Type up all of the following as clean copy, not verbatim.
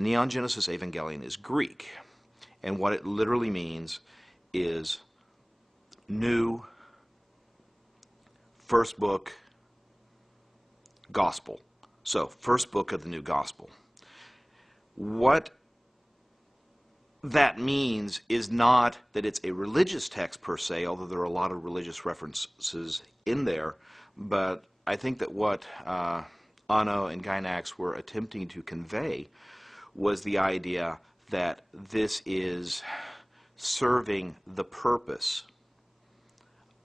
Neon Genesis Evangelion is Greek, and what it literally means is new first book gospel. So, first book of the new gospel. What that means is not that it's a religious text per se, although there are a lot of religious references in there, but I think that what Anno and Gynax were attempting to convey was the idea that this is serving the purpose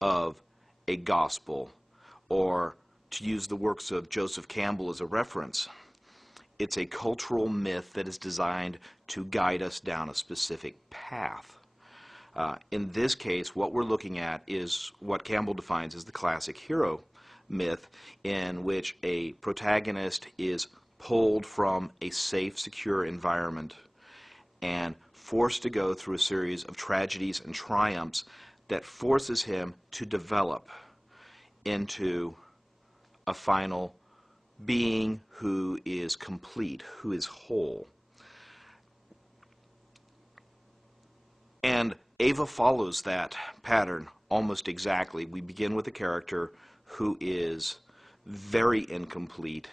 of a gospel, or to use the works of Joseph Campbell as a reference, it's a cultural myth that is designed to guide us down a specific path. In this case, what we're looking at is what Campbell defines as the classic hero myth, in which a protagonist is pulled from a safe, secure environment and forced to go through a series of tragedies and triumphs that forces him to develop into a final being who is complete, who is whole. And Eva follows that pattern almost exactly. We begin with a character who is very incomplete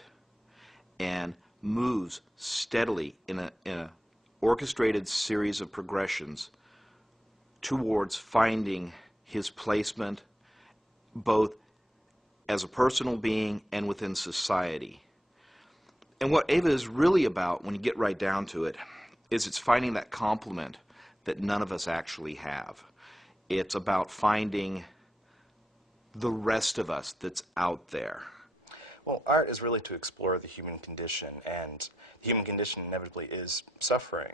and moves steadily in a orchestrated series of progressions towards finding his placement both as a personal being and within society. And what Eva is really about, when you get right down to it, is it's finding that complement that none of us actually have. It's about finding the rest of us that's out there. Well, art is really to explore the human condition, and the human condition inevitably is suffering.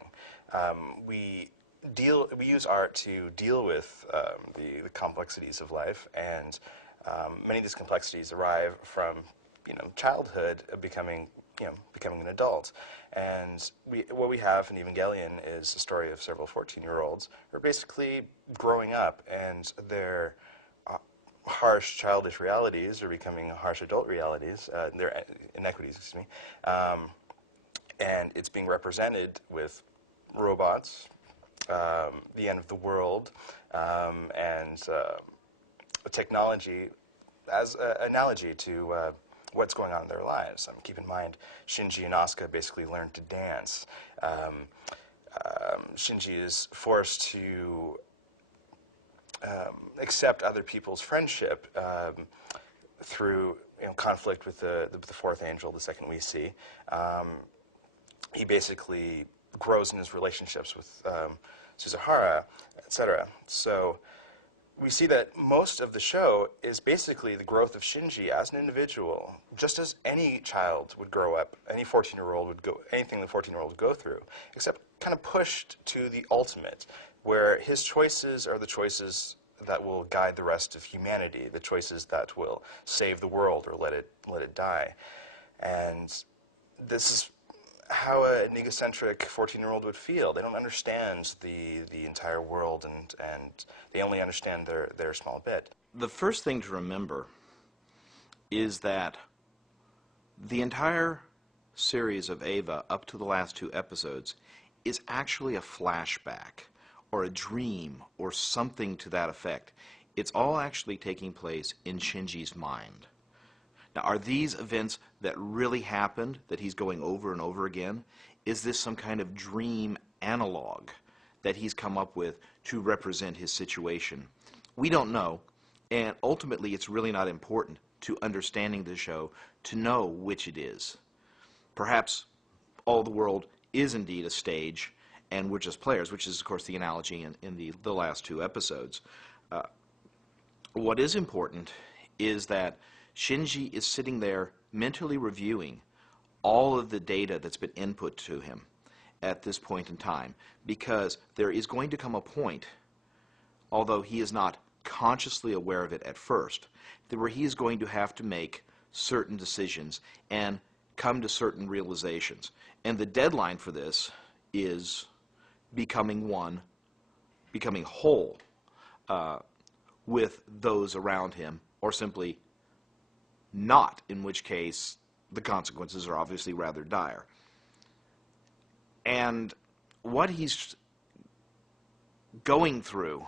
We use art to deal with the complexities of life, and many of these complexities arrive from childhood, becoming an adult. And what we have in Evangelion is a story of several 14-year-olds who are basically growing up, and their harsh childish realities are becoming harsh adult realities, their inequities, excuse me, and it's being represented with robots, the end of the world, and technology as an analogy to what's going on in their lives. Keep in mind, Shinji and Asuka basically learned to dance. Shinji is forced to accept other people's friendship through conflict with the fourth angel, the second we see. He basically grows in his relationships with Suzuhara, etc. So we see that most of the show is basically the growth of Shinji as an individual, just as any child would grow up, any 14-year-old would go, anything the 14-year-old would go through, except kind of pushed to the ultimate, where his choices are the choices that will guide the rest of humanity, the choices that will save the world or let it die. And this is how an egocentric 14-year-old would feel. They don't understand the entire world, and they only understand their small bit. The first thing to remember is that the entire series of Eva, up to the last 2 episodes, is actually a flashback or a dream or something to that effect. It's all actually taking place in Shinji's mind. Now, are these events that really happened, that he's going over and over again? Is this some kind of dream analog that he's come up with to represent his situation? We don't know, and ultimately it's really not important to understanding the show to know which it is. Perhaps all the world is indeed a stage, and we're just players, which is, of course, the analogy in the last 2 episodes. What is important is that Shinji is sitting there mentally reviewing all of the data that's been input to him at this point in time, because there is going to come a point, although he is not consciously aware of it at first, that where he is going to have to make certain decisions and come to certain realizations. And the deadline for this is becoming whole with those around him, or simply not, in which case the consequences are obviously rather dire. And what he's going through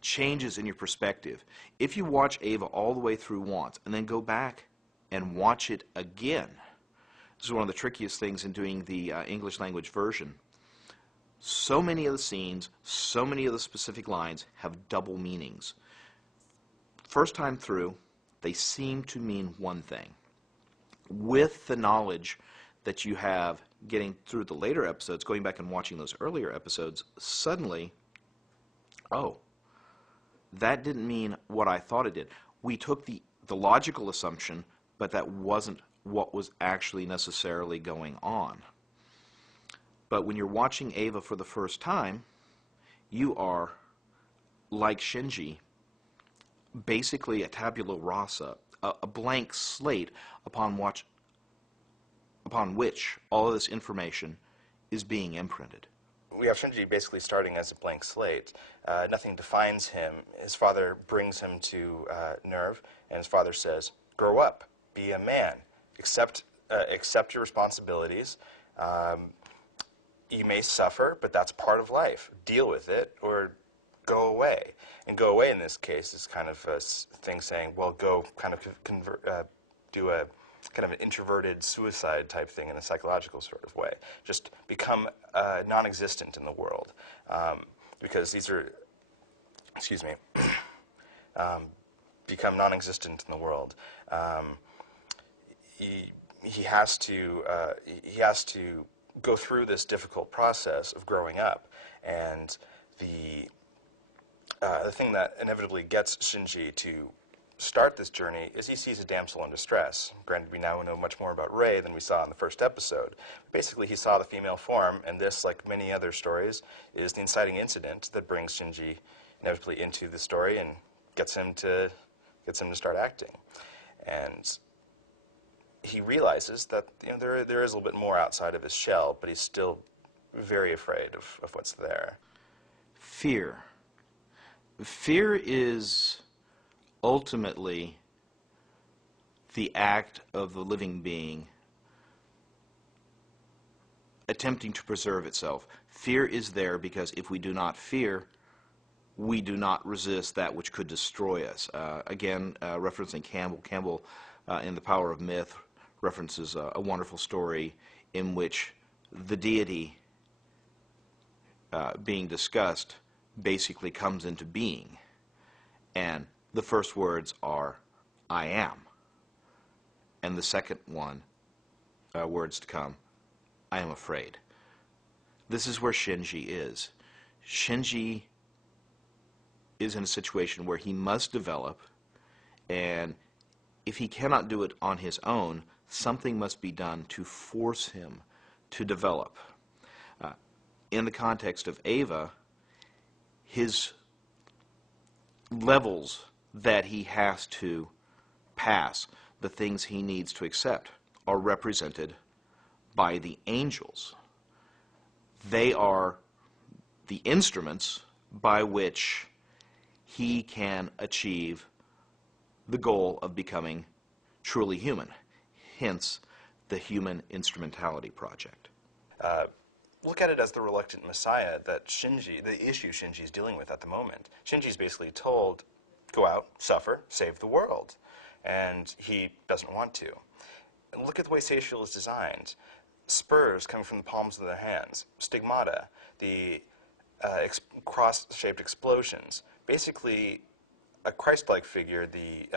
changes in your perspective. If you watch Ava all the way through once and then go back and watch it again, this is one of the trickiest things in doing the English language version. So many of the scenes, so many of the specific lines have double meanings. First time through, they seem to mean one thing. With the knowledge that you have getting through the later episodes, going back and watching those earlier episodes, suddenly, oh, that didn't mean what I thought it did. We took the logical assumption, but that wasn't what was actually necessarily going on. But when you're watching Ava for the first time, you are, like Shinji, basically a tabula rasa, a blank slate upon which all of this information is being imprinted. We have Shinji basically starting as a blank slate. Nothing defines him. His father brings him to Nerve, and his father says, grow up, be a man, accept your responsibilities. You may suffer, but that's part of life. Deal with it, or go away. And go away in this case is kind of a thing saying, well, go kind of do a kind of an introverted suicide type thing in a psychological sort of way. Just become non-existent in the world. Because these are, excuse me, become non-existent in the world. He has to go through this difficult process of growing up, and the thing that inevitably gets Shinji to start this journey is he sees a damsel in distress. Granted, we now know much more about Rei than we saw in the first episode. Basically, he saw the female form, and this, like many other stories, is the inciting incident that brings Shinji inevitably into the story and gets him to start acting. And he realizes that there is a little bit more outside of his shell, but he's still very afraid of what's there. Fear. Fear is ultimately the act of the living being attempting to preserve itself. Fear is there because if we do not fear, we do not resist that which could destroy us. Again, referencing Campbell. Campbell, in The Power of Myth, references a wonderful story in which the deity being discussed basically comes into being. And the first words are, I am. And the second words to come, I am afraid. This is where Shinji is. Shinji is in a situation where he must develop, and if he cannot do it on his own, something must be done to force him to develop. In the context of Ava, his levels that he has to pass, the things he needs to accept, are represented by the angels. They are the instruments by which he can achieve the goal of becoming truly human, hence the Human Instrumentality Project. Look at it as the reluctant messiah that the issue Shinji's dealing with at the moment. Shinji's basically told, go out, suffer, save the world. And he doesn't want to. And look at the way Satial is designed. Spurs coming from the palms of their hands. Stigmata, the cross-shaped explosions. Basically, a Christ-like figure, the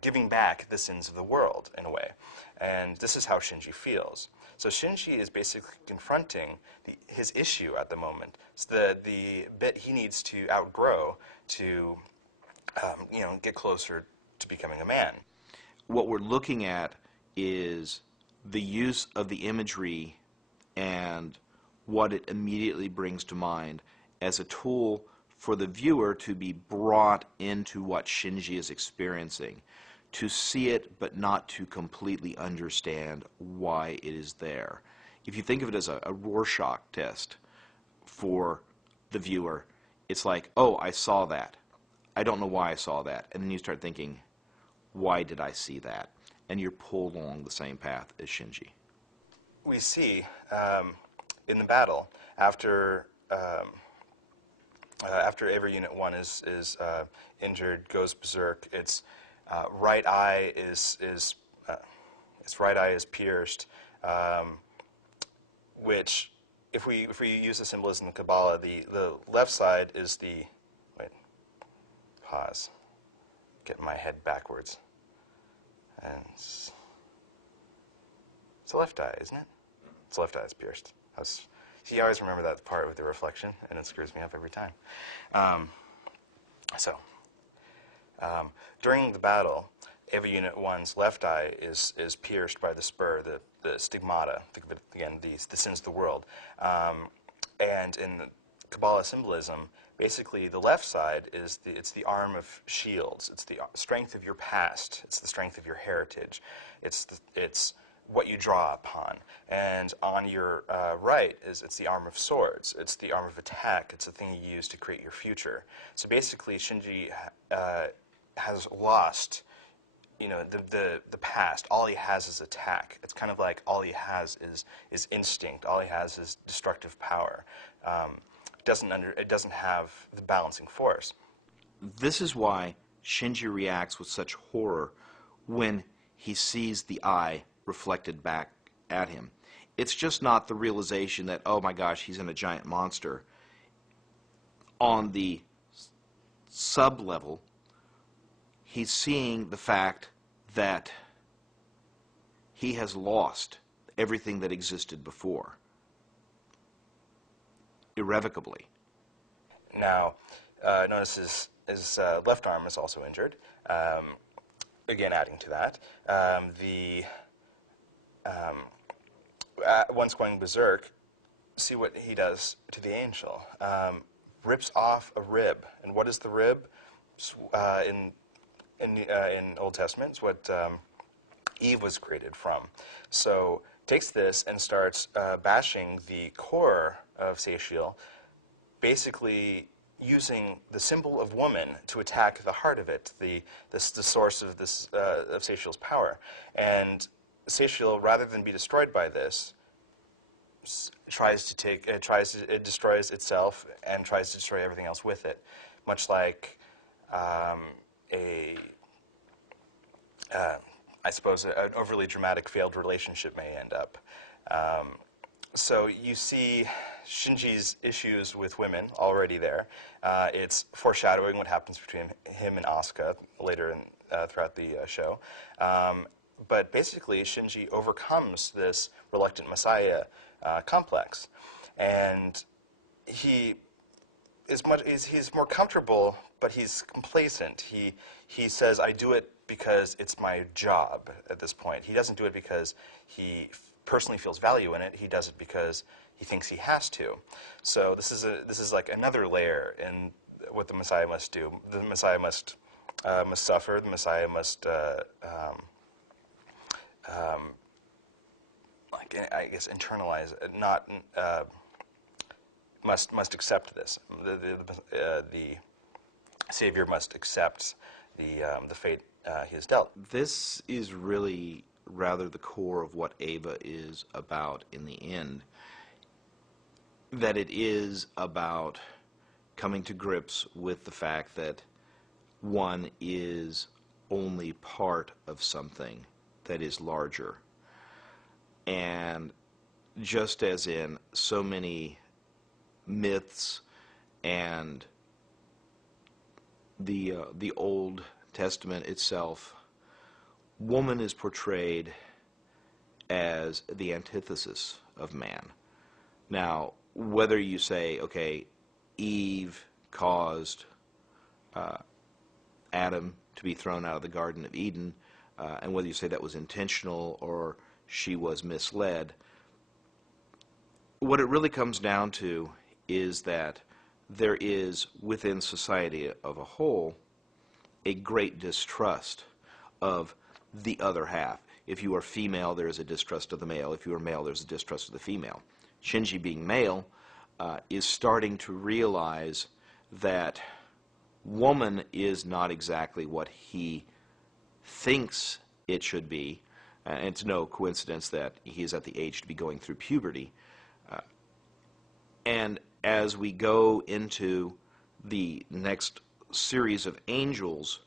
giving back the sins of the world, in a way. And this is how Shinji feels. So Shinji is basically confronting his issue at the moment. It's the bit he needs to outgrow to get closer to becoming a man. What we're looking at is the use of the imagery and what it immediately brings to mind as a tool for the viewer to be brought into what Shinji is experiencing, to see it but not to completely understand why it is there. If you think of it as a Rorschach test for the viewer, it's like, oh, I saw that. I don't know why I saw that. And then you start thinking, why did I see that? And you're pulled along the same path as Shinji. We see in the battle, after Ava Unit 1 is injured, goes berserk, its right eye is pierced, which, if we use the symbolism in Kabbalah, the left side is the, wait, pause, get my head backwards, and it's the left eye, isn't it? It's the left eye is pierced. See, I always remember that part with the reflection, and it screws me up every time. During the battle, Ava Unit 1's left eye is pierced by the spur, the stigmata, think of it again, the sins of the world. And in the Kabbalah symbolism, basically the left side it's the arm of shields. It's the strength of your past. It's the strength of your heritage. It's what you draw upon. And on your right it's the arm of swords. It's the arm of attack. It's the thing you use to create your future. So basically, Shinji has lost, the past. All he has is attack. It's kind of like all he has is instinct. All he has is destructive power. It doesn't have the balancing force. This is why Shinji reacts with such horror when he sees the eye reflected back at him. It's just not the realization that, oh my gosh, he's in a giant monster. On the sub-level, he's seeing the fact that he has lost everything that existed before, irrevocably. Now, notice his left arm is also injured. Again, adding to that, once going berserk, see what he does to the angel. Rips off a rib. And what is the rib? In Old Testament, it's what Eve was created from. So takes this and starts bashing the core of Satiel, basically using the symbol of woman to attack the heart of it, the source of this of Satiel's power. And Satiel, rather than be destroyed by this, it destroys itself and tries to destroy everything else with it, much like I suppose an overly dramatic failed relationship may end up. So you see Shinji's issues with women already there. It's foreshadowing what happens between him and Asuka later throughout the show. But basically, Shinji overcomes this reluctant messiah complex, and he's more comfortable, but he's complacent. He says, "I do it because it's my job." At this point, he doesn't do it because he personally feels value in it. He does it because he thinks he has to. So this is like another layer in what the Messiah must do. The Messiah must suffer. The Messiah must I guess internalize it, not must accept this. The Savior must accept the fate he has dealt. This is really rather the core of what Ava is about in the end. That it is about coming to grips with the fact that one is only part of something that is larger. And just as in so many myths and the Old Testament itself, woman is portrayed as the antithesis of man. Now, whether you say, okay, Eve caused Adam to be thrown out of the Garden of Eden, and whether you say that was intentional or she was misled, what it really comes down to is that there is, within society of a whole, a great distrust of the other half. If you are female, there is a distrust of the male. If you are male, there's a distrust of the female. Shinji, being male, is starting to realize that woman is not exactly what he thinks it should be. And it's no coincidence that he is at the age to be going through puberty. And as we go into the next series of angels,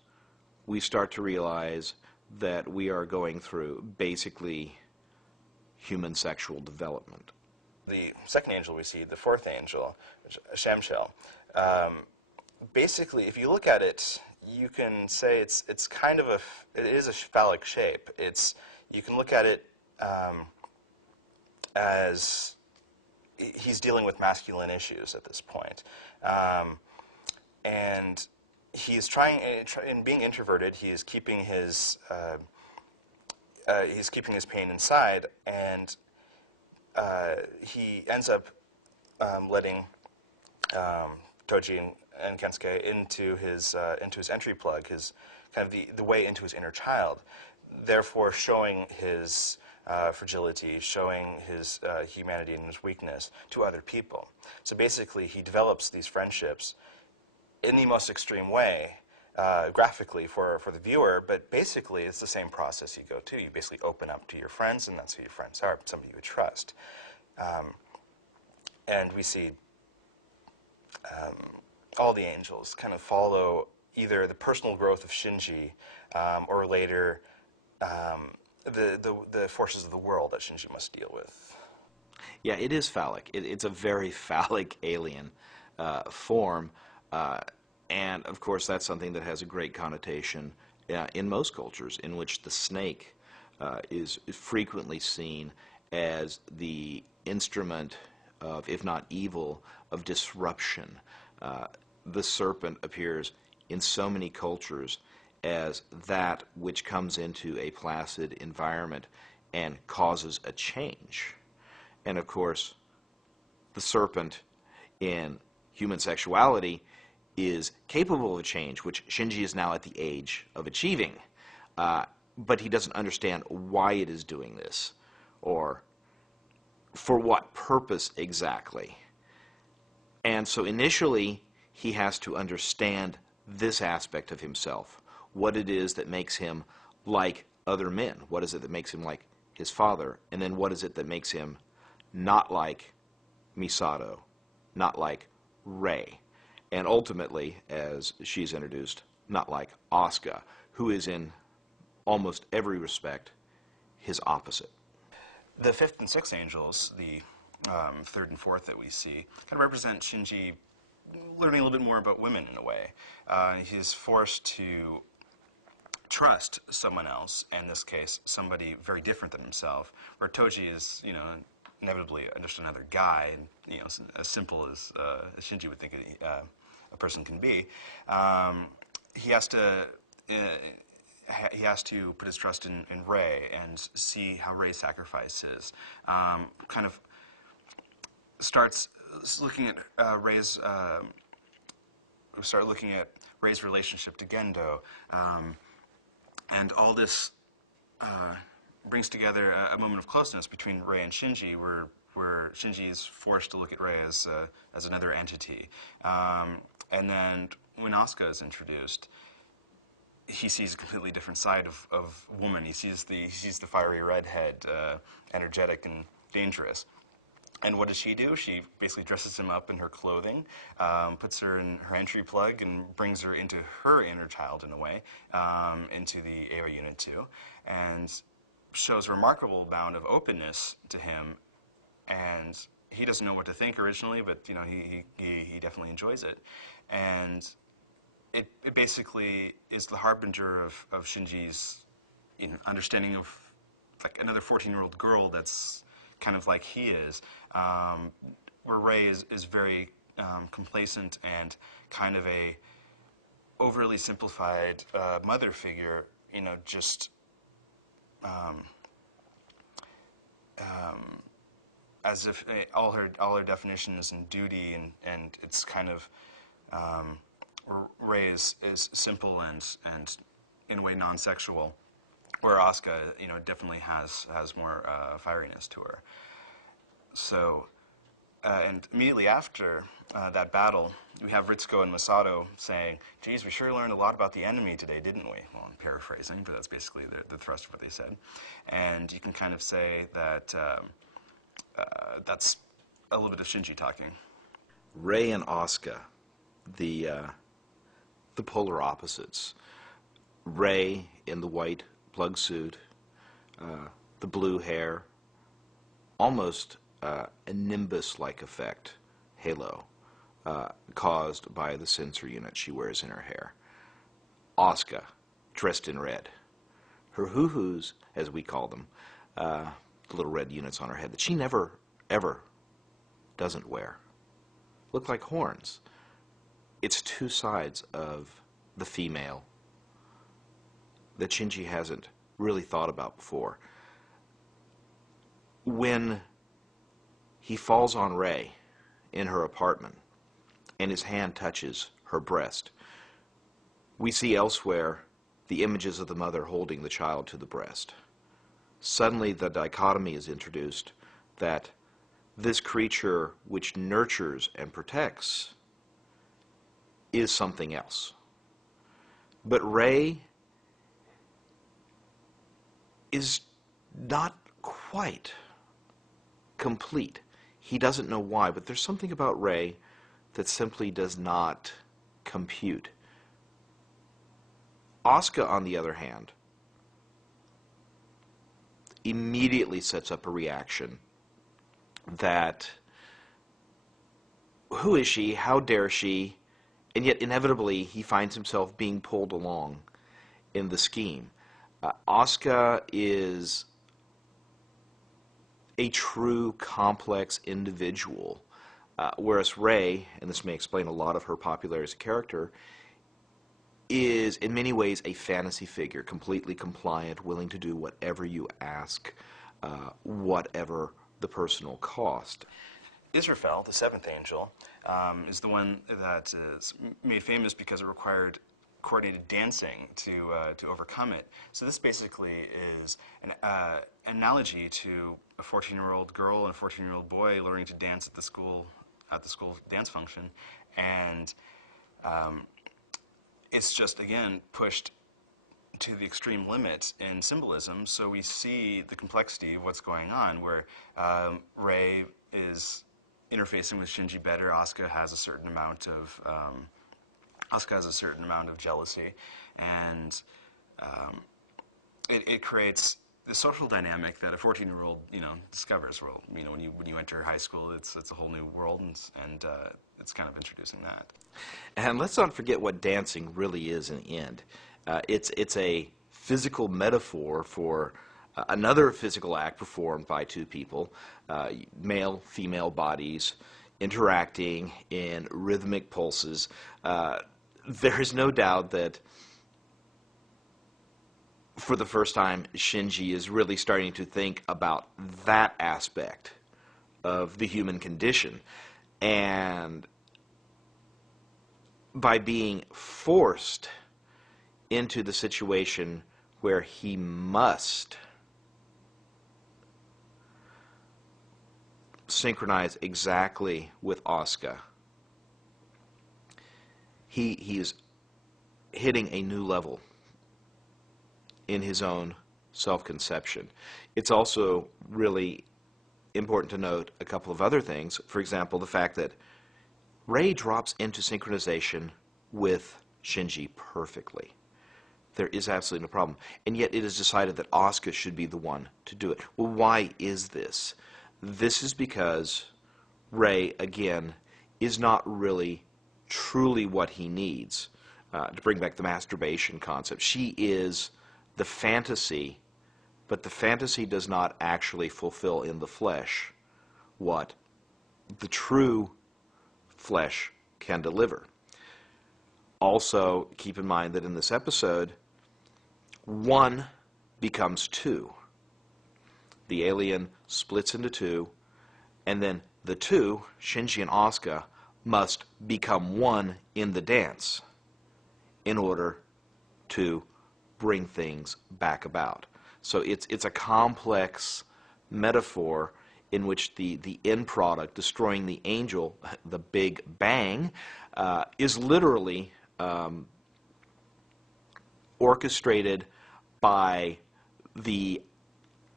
we start to realize that we are going through basically human sexual development. The second angel we see, the fourth angel, Shamshel, basically, if you look at it, you can say it's kind of it is a phallic shape. You can look at it as he's dealing with masculine issues at this point. And he's trying, in being introverted, he is keeping his pain inside, and he ends up letting Toji and Kensuke into his entry plug, his kind of the way into his inner child, therefore showing his fragility, showing his humanity and his weakness to other people. So basically, he develops these friendships in the most extreme way, graphically for the viewer, but basically it's the same process you go to. You basically open up to your friends, and that's who your friends are, somebody you would trust. And we see all the angels kind of follow either the personal growth of Shinji or later the forces of the world that Shinji must deal with. Yeah, it is phallic. It's a very phallic alien form. And, of course, that's something that has a great connotation in most cultures, in which the snake is frequently seen as the instrument of, if not evil, of disruption. The serpent appears in so many cultures as that which comes into a placid environment and causes a change. And, of course, the serpent in human sexuality is capable of a change, which Shinji is now at the age of achieving. But he doesn't understand why it is doing this, or for what purpose exactly. And so initially, he has to understand this aspect of himself, what it is that makes him like other men, what is it that makes him like his father, and then what is it that makes him not like Misato, not like Rei, and ultimately, as she's introduced, not like Asuka, who is in almost every respect his opposite. The fifth and sixth angels, the third and fourth that we see, kind of represent Shinji learning a little bit more about women in a way. He's forced to trust someone else, in this case, somebody very different than himself, where Toji is, inevitably just another guy, and, as simple as Shinji would think a person can be. He has to put his trust in Rei and see how Rei sacrifices. Kind of starts looking at Rei's. We start looking at Rei's relationship to Gendo, and all this brings together a moment of closeness between Rei and Shinji, where Shinji is forced to look at Rei as another entity. And then when Asuka is introduced, he sees a completely different side of woman. He sees the fiery redhead, energetic and dangerous. And what does she do? She basically dresses him up in her clothing, puts her in her entry plug, and brings her into her inner child in a way, into the Eva Unit 2, and shows a remarkable amount of openness to him. And he doesn't know what to think originally, but he definitely enjoys it. And it basically is the harbinger of Shinji's understanding of like another 14-year-old girl that's kind of like he is, where Rei is very complacent and kind of a overly simplified mother figure, just as if all her definition is in duty, and it's kind of Rei is simple and in a way non-sexual, where Asuka definitely has more fieriness to her. So, and immediately after that battle, we have Ritsuko and Masato saying, "Geez, we sure learned a lot about the enemy today, didn't we?" Well, I'm paraphrasing, but that's basically the thrust of what they said. And you can kind of say that that's a little bit of Shinji talking. Rei and Asuka, the polar opposites. Rei in the white plug suit, the blue hair, almost a nimbus-like effect, halo, caused by the sensor unit she wears in her hair. Asuka, dressed in red. Her hoo-hoos, as we call them, the little red units on her head that she never, ever doesn't wear, look like horns. It's two sides of the female that Shinji hasn't really thought about before. When he falls on Rei in her apartment and his hand touches her breast, we see elsewhere the images of the mother holding the child to the breast. Suddenly the dichotomy is introduced that this creature which nurtures and protects is something else. But Rei is not quite complete. He doesn't know why, but there's something about Rei that simply does not compute. Asuka, on the other hand, immediately sets up a reaction that, who is she? How dare she? And yet, inevitably, he finds himself being pulled along in the scheme. Asuka is a true complex individual, whereas Rei, and this may explain a lot of her popularity as a character, is in many ways a fantasy figure, completely compliant, willing to do whatever you ask, whatever the personal cost. Israfel, the seventh angel, is the one that is made famous because it required coordinated dancing to overcome it. So this basically is an analogy to a 14-year-old girl and a 14-year-old boy learning to dance at the school dance function, and it's just again pushed to the extreme limit in symbolism. So we see the complexity of what's going on, where Rei is interfacing with Shinji better. Asuka has a certain amount of jealousy, and it creates the social dynamic that a 14-year-old discovers. Well, when you enter high school, it's a whole new world, and it's kind of introducing that. And let's not forget what dancing really is in the end. It's a physical metaphor for another physical act performed by two people, male, female bodies, interacting in rhythmic pulses. There is no doubt that for the first time, Shinji is really starting to think about that aspect of the human condition. And by being forced into the situation where he must synchronize exactly with Asuka, he is hitting a new level in his own self-conception. It's also really important to note a couple of other things. For example, the fact that Rei drops into synchronization with Shinji perfectly. There is absolutely no problem. And yet it is decided that Asuka should be the one to do it. Well, why is this? This is because Rei, again, is not really truly what he needs. To bring back the masturbation concept, she is the fantasy, but the fantasy does not actually fulfill in the flesh what the true flesh can deliver. Also, keep in mind that in this episode, one becomes two. The alien splits into two, and then the two, Shinji and Asuka, must become one in the dance in order to bring things back about. So it's a complex metaphor in which the end product, destroying the angel, the Big Bang, is literally orchestrated by the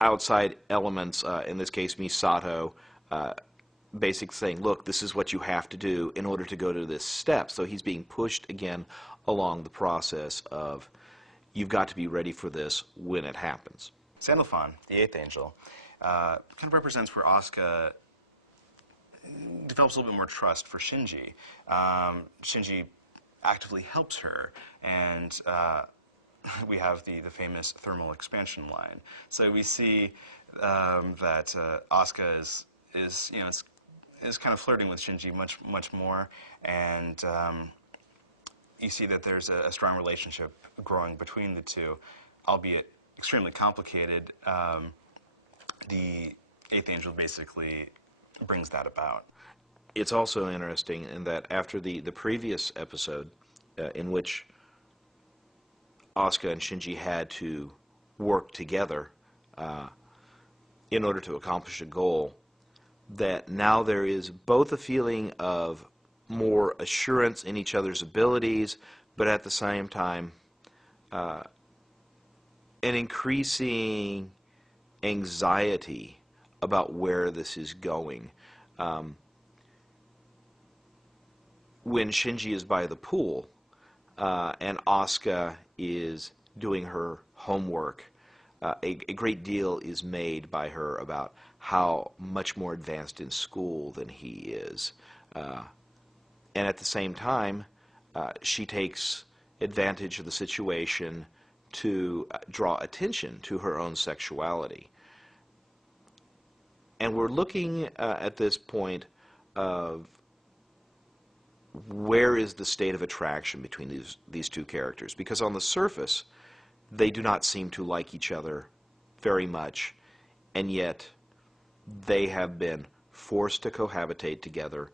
outside elements, in this case Misato, basically saying, look, this is what you have to do in order to go to this step. So he's being pushed again along the process of, you've got to be ready for this when it happens. Sandalphon, the eighth angel, kind of represents where Asuka develops a little bit more trust for Shinji. Shinji actively helps her, and we have the famous thermal expansion line. So we see that Asuka is kind of flirting with Shinji much more, and you see that there's a strong relationship growing between the two, albeit extremely complicated. The eighth angel basically brings that about. It's also interesting in that after the previous episode in which Asuka and Shinji had to work together in order to accomplish a goal, that now there is both a feeling of more assurance in each other's abilities, but at the same time an increasing anxiety about where this is going. When Shinji is by the pool and Asuka is doing her homework, a great deal is made by her about how much more advanced in school than he is. And at the same time, she takes advantage of the situation to draw attention to her own sexuality. And we're looking at this point of where is the state of attraction between these two characters? Because on the surface, they do not seem to like each other very much, and yet they have been forced to cohabitate together.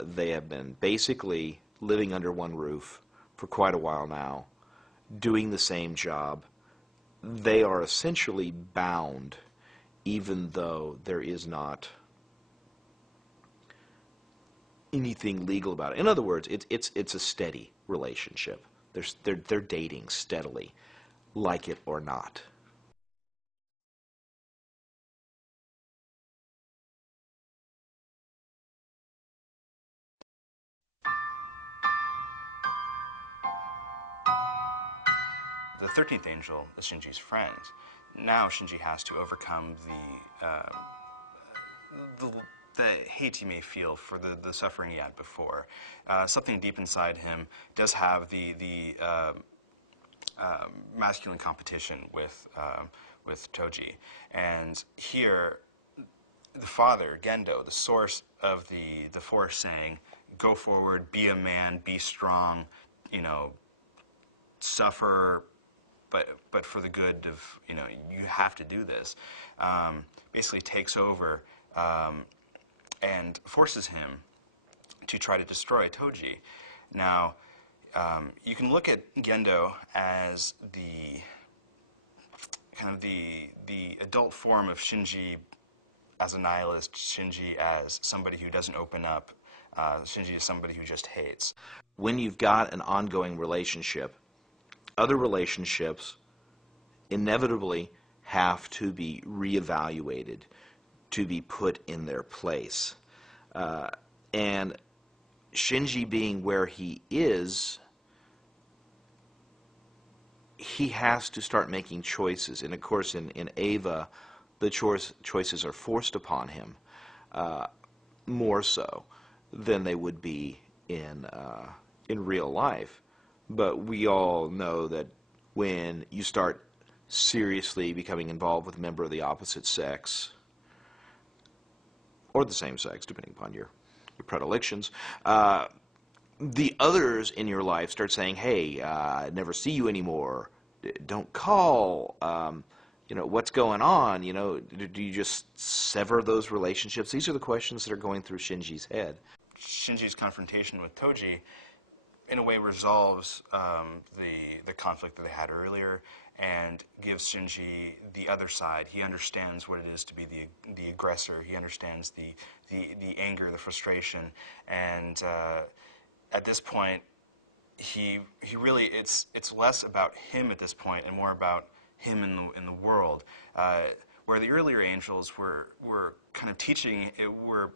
They have been basically living under one roof for quite a while now, doing the same job. They are essentially bound, even though there is not anything legal about it. In other words, it's a steady relationship. They're dating steadily, like it or not. The 13th angel is Shinji's friend. Now Shinji has to overcome the hate he may feel for the suffering he had before. Something deep inside him does have the masculine competition with Toji. And here, the father, Gendo, the source of the force, saying, go forward, be a man, be strong, suffer, but for the good of, you have to do this, basically takes over and forces him to try to destroy Toji. Now, you can look at Gendo as the adult form of Shinji as a nihilist, Shinji as somebody who doesn't open up, Shinji is somebody who just hates. When you've got an ongoing relationship, other relationships inevitably have to be reevaluated, to be put in their place. And Shinji being where he is, he has to start making choices. And of course, in Eva, the choices are forced upon him more so than they would be in real life. But we all know that when you start seriously becoming involved with a member of the opposite sex, or the same sex, depending upon your predilections, the others in your life start saying, hey, I never see you anymore, don't call, what's going on, do you just sever those relationships? These are the questions that are going through Shinji's head. Shinji's confrontation with Toji, in a way, resolves the conflict that they had earlier and gives Shinji the other side. He understands what it is to be the aggressor. He understands the anger, the frustration, and at this point, he really it's less about him at this point and more about him in the world. Where the earlier angels were kind of teaching, were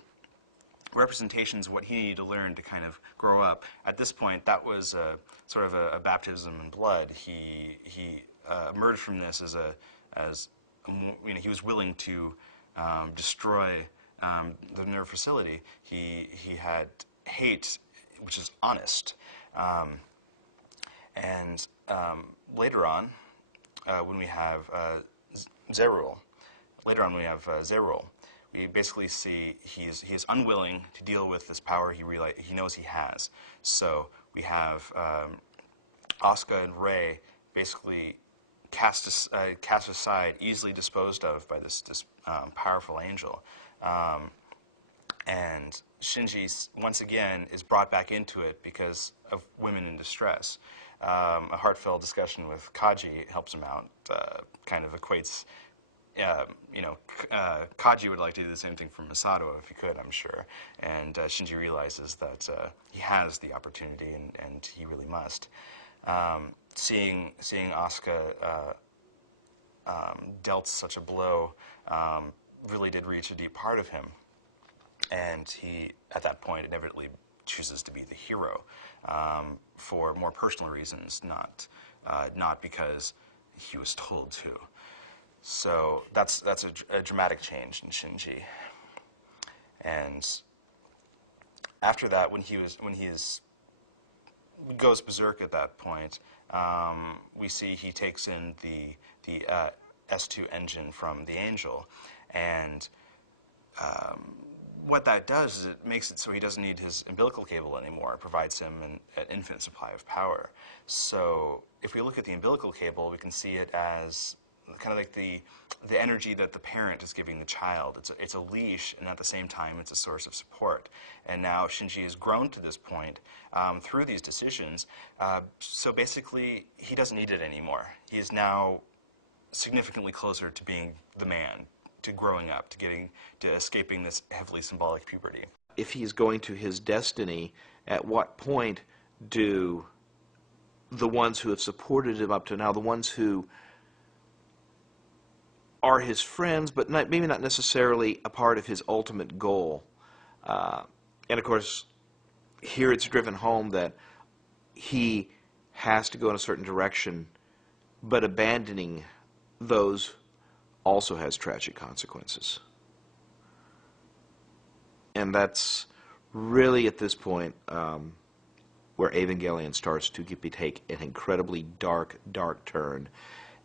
representations of what he needed to learn to kind of grow up. At this point, that was sort of a baptism in blood. He emerged from this he was willing to destroy the nerve facility. He had hate, which is honest. And later on, when we have Zerul, we basically see he's unwilling to deal with this power he knows he has. So we have Asuka and Rei basically cast aside, easily disposed of by this powerful angel. And Shinji, once again, is brought back into it because of women in distress. A heartfelt discussion with Kaji helps him out, kind of equates, Kaji would like to do the same thing for Masato if he could, I'm sure. And Shinji realizes that he has the opportunity and he really must. Seeing Asuka dealt such a blow really did reach a deep part of him. And he, at that point, inevitably chooses to be the hero for more personal reasons, not because he was told to. So that's a dramatic change in Shinji. And after that, when he goes berserk at that point, we see he takes in the S2 engine from the Angel, and what that does is it makes it so he doesn't need his umbilical cable anymore. It provides him an infinite supply of power. So if we look at the umbilical cable, we can see it as kind of like the energy that the parent is giving the child. It's a leash, and at the same time, it's a source of support. And now Shinji has grown to this point through these decisions. So basically, he doesn't need it anymore. He is now significantly closer to being the man, to growing up, to escaping this heavily symbolic puberty. If he's going to his destiny, at what point do the ones who have supported him up to now, the ones who are his friends, but maybe not necessarily a part of his ultimate goal, and of course, here it's driven home that he has to go in a certain direction, but abandoning those also has tragic consequences. And that's really, at this point, where Evangelion starts to take an incredibly dark turn,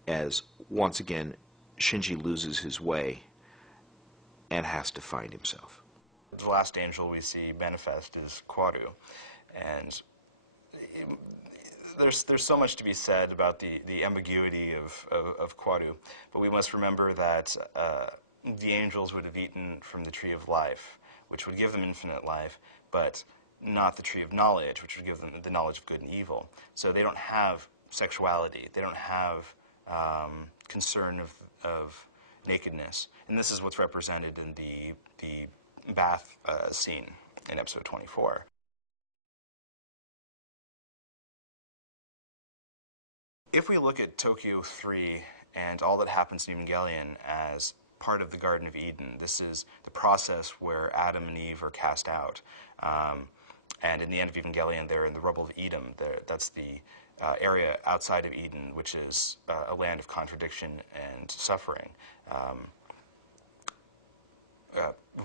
as, once again, Shinji loses his way and has to find himself. The last angel we see manifest is Kwaru, and there's so much to be said about the ambiguity of Kwaru, but we must remember that the angels would have eaten from the tree of life, which would give them infinite life, but not the tree of knowledge, which would give them the knowledge of good and evil. So they don't have sexuality. They don't have concern of nakedness, and this is what's represented in the bath scene in episode 24. If we look at Tokyo 3 and all that happens in Evangelion as part of the Garden of Eden, this is the process where Adam and Eve are cast out. And in the end of Evangelion, they're in the rubble of Edom. That's the area outside of Eden, which is a land of contradiction and suffering.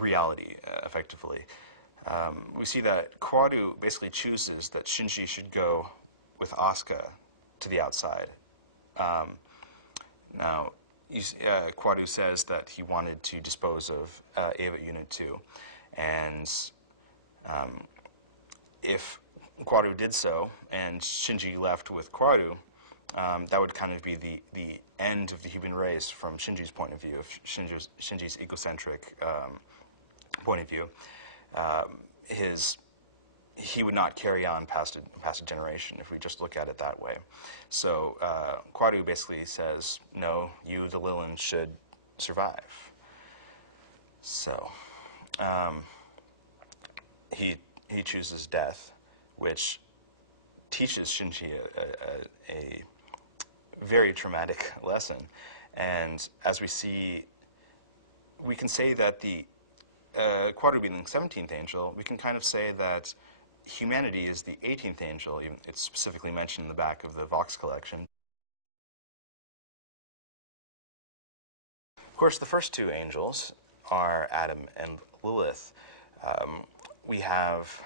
Reality, effectively. We see that Kwaru basically chooses that Shinji should go with Asuka to the outside. Now, Kwaru says that he wanted to dispose of Eva Unit 2, and if Kwaru did so, and Shinji left with Kwaru, that would kind of be the end of the human race from Shinji's point of view, of Shinji's egocentric point of view. He would not carry on past a generation if we just look at it that way. So Kwaru basically says, no, you, the Lilin, should survive. So he chooses death, which teaches Shinji a very traumatic lesson. And as we see, we can say that quadruple 17th angel, we can kind of say that humanity is the 18th angel. It's specifically mentioned in the back of the Vox collection. Of course, the first two angels are Adam and Lilith. We have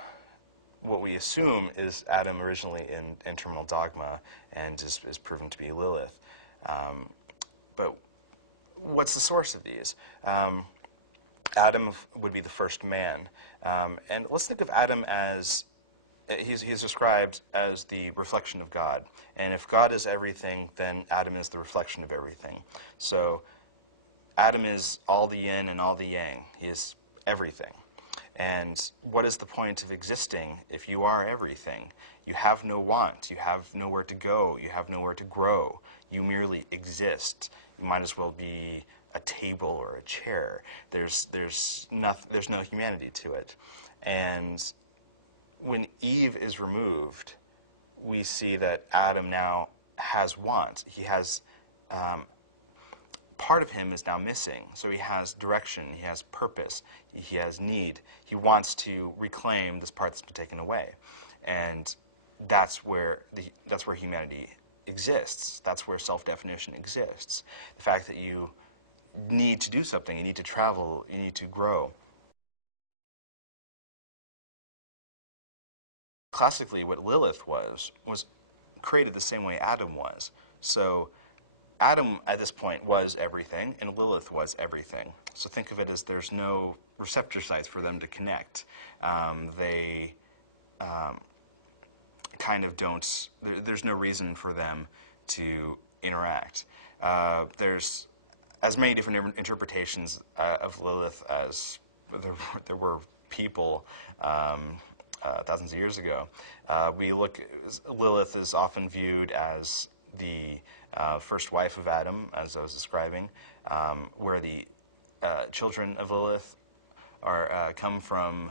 what we assume is Adam originally in Terminal Dogma and is proven to be Lilith. But what's the source of these? Adam would be the first man. And let's think of Adam as, he's described as the reflection of God. And if God is everything, then Adam is the reflection of everything. So Adam is all the yin and all the yang. He is everything. And what is the point of existing if you are everything? You have no want. You have nowhere to go. You have nowhere to grow. You merely exist. You might as well be a table or a chair. There's no humanity to it. And when Eve is removed, we see that Adam now has want. He has part of him is now missing. So he has direction, he has purpose, he has need. He wants to reclaim this part that's been taken away. And that's where humanity exists. That's where self-definition exists. The fact that you need to do something, you need to travel, you need to grow. Classically, what Lilith was created the same way Adam was. So Adam, at this point, was everything, and Lilith was everything. So think of it as there's no receptor sites for them to connect. They kind of don't, there's no reason for them to interact. There's as many different interpretations of Lilith as there were people thousands of years ago. Lilith is often viewed as the first wife of Adam, as I was describing, where the children of Lilith come from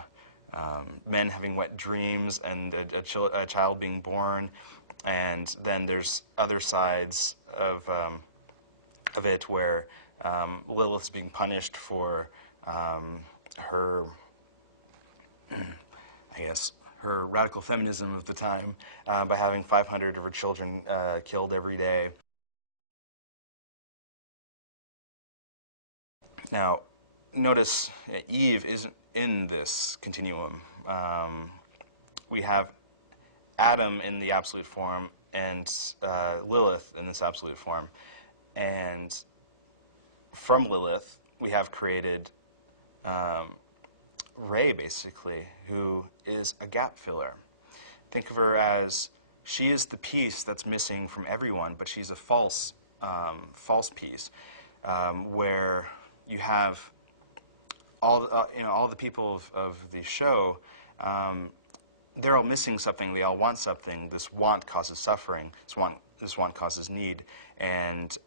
men having wet dreams and a child being born, and then there's other sides of it where Lilith's being punished for her, I guess, her radical feminism of the time by having 500 of her children killed every day. Now, notice Eve isn't in this continuum. We have Adam in the absolute form and Lilith in this absolute form. And from Lilith, we have created Ray, basically, who is a gap filler. Think of her as, she is the piece that's missing from everyone, but she's a false piece, where you have all the people of the show. They're all missing something. They all want something. This want causes suffering. This want causes need. And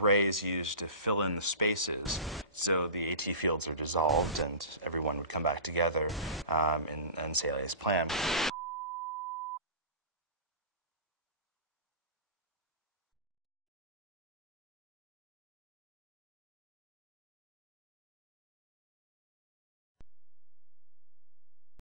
Ray is used to fill in the spaces. So the AT fields are dissolved, and everyone would come back together in Salih's plan.